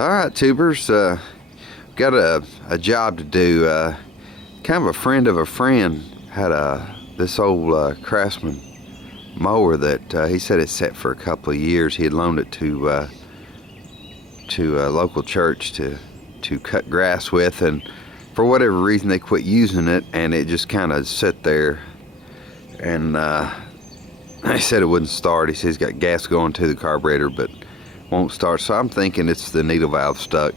Alright, tubers, got a job to do. Kind of a friend of a friend had this old Craftsman mower that he said it's set for a couple of years. He had loaned it to a local church to cut grass with, and for whatever reason they quit using it, and it just kind of sat there, and he said it wouldn't start. He said he's got gas going to the carburetor but won't start, so I'm thinking it's the needle valve stuck.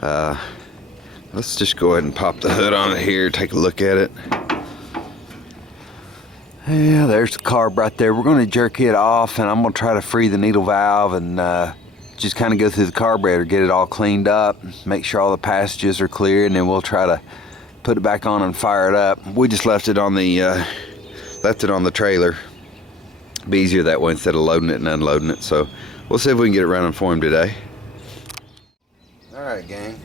Let's just go ahead and pop the hood on it here, take a look at it. Yeah, there's the carb right there. We're going to jerk it off, and I'm going to try to free the needle valve and just kind of go through the carburetor, get it all cleaned up, make sure all the passages are clear, and then we'll try to put it back on and fire it up. We just left it on the trailer. Be easier that way instead of loading it and unloading it. So we'll see if we can get it running for him today. Alright, gang,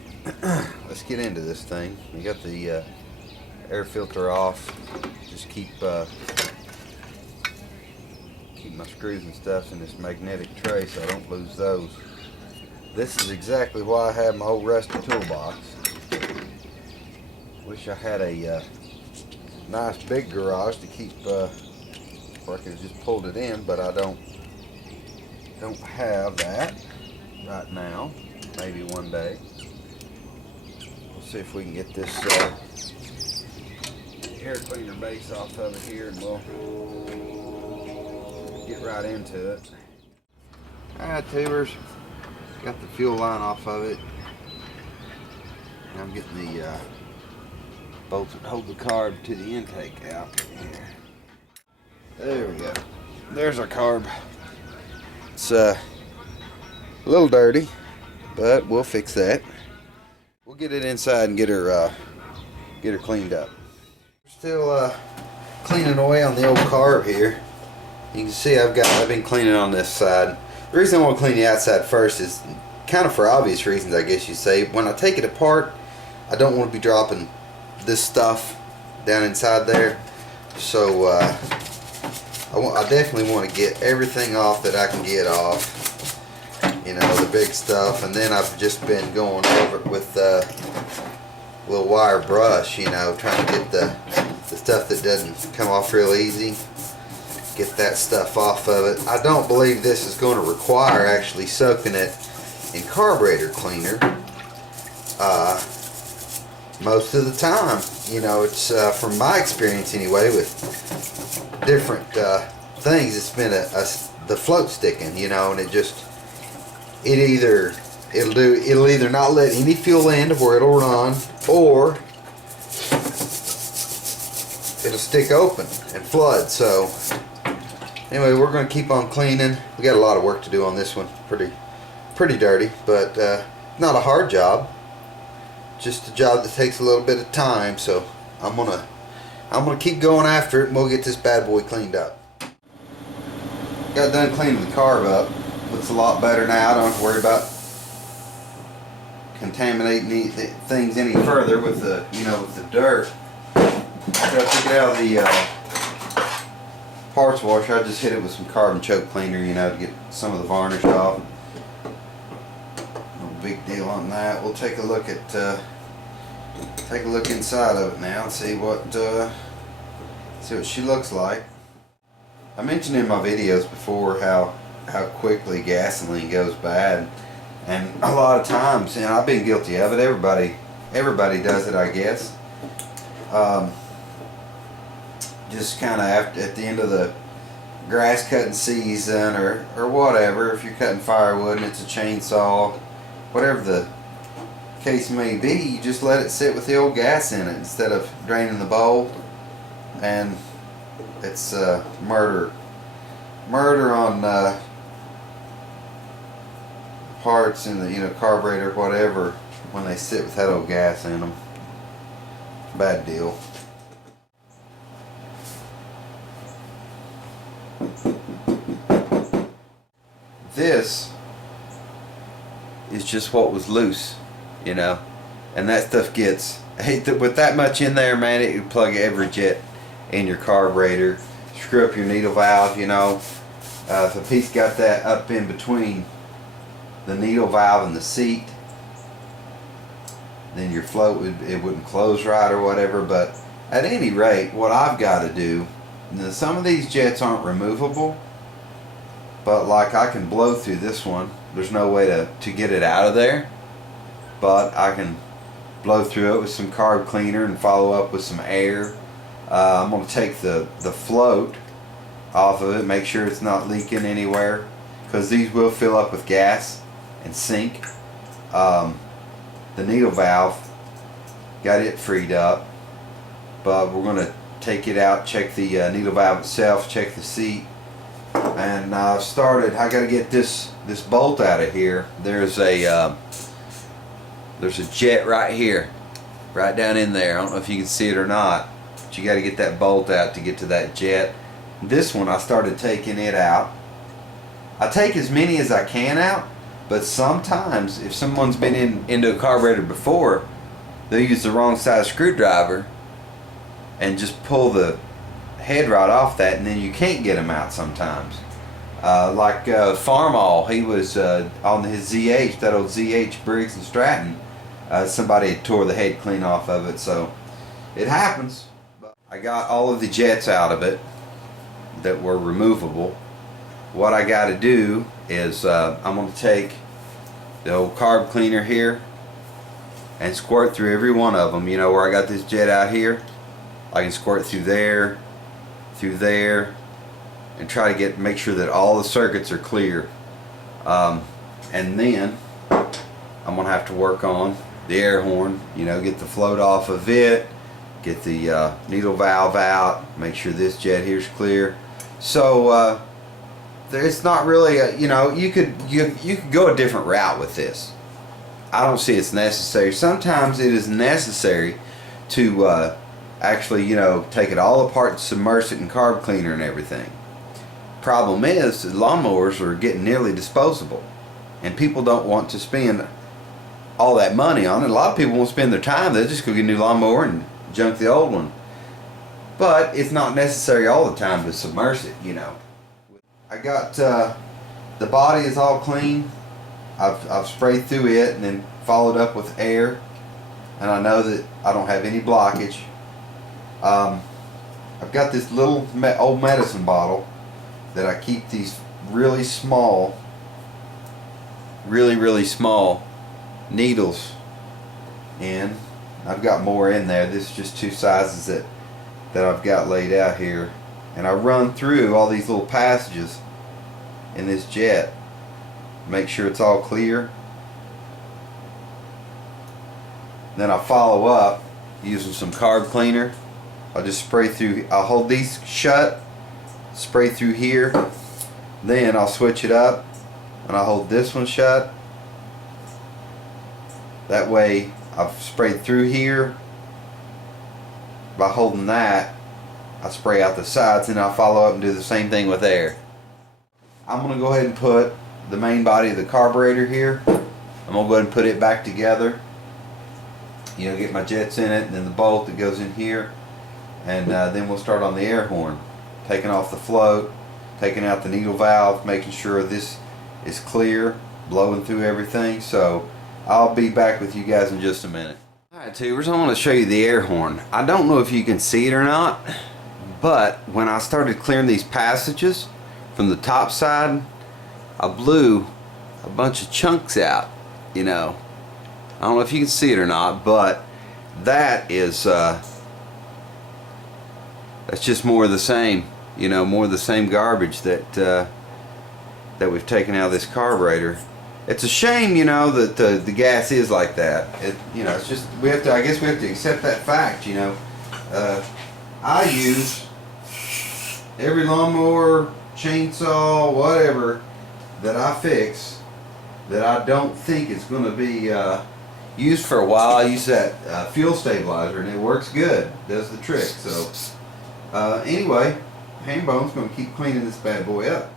let's get into this thing. We got the air filter off. Just keep my screws and stuff in this magnetic tray so I don't lose those. This is exactly why I have my old rusty toolbox. Wish I had a nice big garage to keep where I could have just pulled it in, but I don't have that right now. Maybe one day. We'll see if we can get this air cleaner base off of it here, and we'll get right into it. Alright, tubers, got the fuel line off of it. And I'm getting the bolts that hold the carb to the intake out here. There we go. There's our carb. It's a little dirty, but we'll fix that. We'll get it inside and get her cleaned up. Still cleaning away on the old carb here. You can see I've been cleaning on this side. The reason I want to clean the outside first is kind of for obvious reasons, I guess you say. When I take it apart, I don't want to be dropping this stuff down inside there. So I definitely want to get everything off that I can get off. You know, the big stuff, and then I've just been going over it with a little wire brush, you know, trying to get the stuff that doesn't come off real easy. Get that stuff off of it. I don't believe this is going to require actually soaking it in carburetor cleaner most of the time. You know, it's from my experience anyway with different things, it's been the float sticking, you know, and it'll either not let any fuel in to where it'll run, or it'll stick open and flood. So anyway, we're going to keep on cleaning. We got a lot of work to do on this one. Pretty dirty, but not a hard job. Just a job that takes a little bit of time. So I'm gonna keep going after it, and we'll get this bad boy cleaned up. Got done cleaning the carb up. Looks a lot better now. I don't have to worry about contaminating things any further with the dirt. After I took it out of the parts washer, I just hit it with some carbon choke cleaner, you know, to get some of the varnish off. No big deal on that. We'll take a look at inside of it now and see what she looks like. I mentioned in my videos before how quickly gasoline goes bad, and a lot of times, and I've been guilty of it. Everybody does it, I guess. Just kind of at the end of the grass cutting season, or whatever, if you're cutting firewood and it's a chainsaw, whatever the case may be, you just let it sit with the old gas in it instead of draining the bowl, and it's murder on parts in the carburetor, whatever, when they sit with that old gas in them. Bad deal. This is just what was loose, you know, and that stuff gets, with that much in there, man, it would plug every jet in your carburetor, screw up your needle valve, you know. If a piece got that up in between the needle valve in the seat, then your float it wouldn't close right or whatever. But at any rate, what I've got to do, now some of these jets aren't removable, but like I can blow through this one. There's no way to get it out of there, but I can blow through it with some carb cleaner and follow up with some air. I'm going to take the float off of it, make sure it's not leaking anywhere, because these will fill up with gas and sink. The needle valve, got it freed up, but we're going to take it out, check the needle valve itself, check the seat, and I got to get this bolt out of here. There's a jet right here, right down in there. I don't know if you can see it or not, but you got to get that bolt out to get to that jet. This one, I started taking it out. I take as many as I can out, but sometimes if someone's been into a carburetor before, they'll use the wrong size screwdriver and just pull the head right off that, and then you can't get them out sometimes. Like Farmall, he was on his ZH, that old ZH Briggs and Stratton. Somebody had tore the head clean off of it, so it happens. I got all of the jets out of it that were removable. What I got to do is I'm going to take the old carb cleaner here and squirt through every one of them. You know where I got this jet out here? I can squirt through there, and try to make sure that all the circuits are clear. And then I'm going to have to work on the air horn, you know, get the float off of it, get the needle valve out, make sure this jet here is clear. So it's not really you know, you could go a different route with this. I don't see it's necessary. Sometimes it is necessary to actually, you know, take it all apart, submerge it in carb cleaner and everything. Problem is, the lawnmowers are getting nearly disposable, and people don't want to spend all that money on it. A lot of people won't spend their time. They'll just go get a new lawnmower and junk the old one. But it's not necessary all the time to submerge it, you know. I got the body is all clean. I've sprayed through it and then followed up with air, and I know that I don't have any blockage. I've got this little old medicine bottle that I keep these really small needles in. I've got more in there. This is just two sizes that I've got laid out here, and I run through all these little passages in this jet, make sure it's all clear. Then I follow up using some carb cleaner. I'll just spray through, I'll hold these shut, spray through here, then I'll switch it up and I'll hold this one shut. That way I've sprayed through here. By holding that, I spray out the sides, and I'll follow up and do the same thing with air. I'm going to go ahead and put the main body of the carburetor here. I'm going to go ahead and put it back together. You know, get my jets in it, and then the bolt that goes in here. And then we'll start on the air horn. Taking off the float, taking out the needle valve, making sure this is clear, blowing through everything. So I'll be back with you guys in just a minute. Alright tubers, I want to show you the air horn. I don't know if you can see it or not, but when I started clearing these passages from the top side, I blew a bunch of chunks out, you know. I don't know if you can see it or not, but that is that's just more of the same, you know, more of the same garbage that that we've taken out of this carburetor. It's a shame, you know, that the gas is like that. You know, it's just, we have to, I guess we have to accept that fact, you know. I use every lawnmower, chainsaw, whatever that I fix that I don't think is going to be used for a while. I use that fuel stabilizer, and it works good, does the trick. So anyway, Hambone's going to keep cleaning this bad boy up.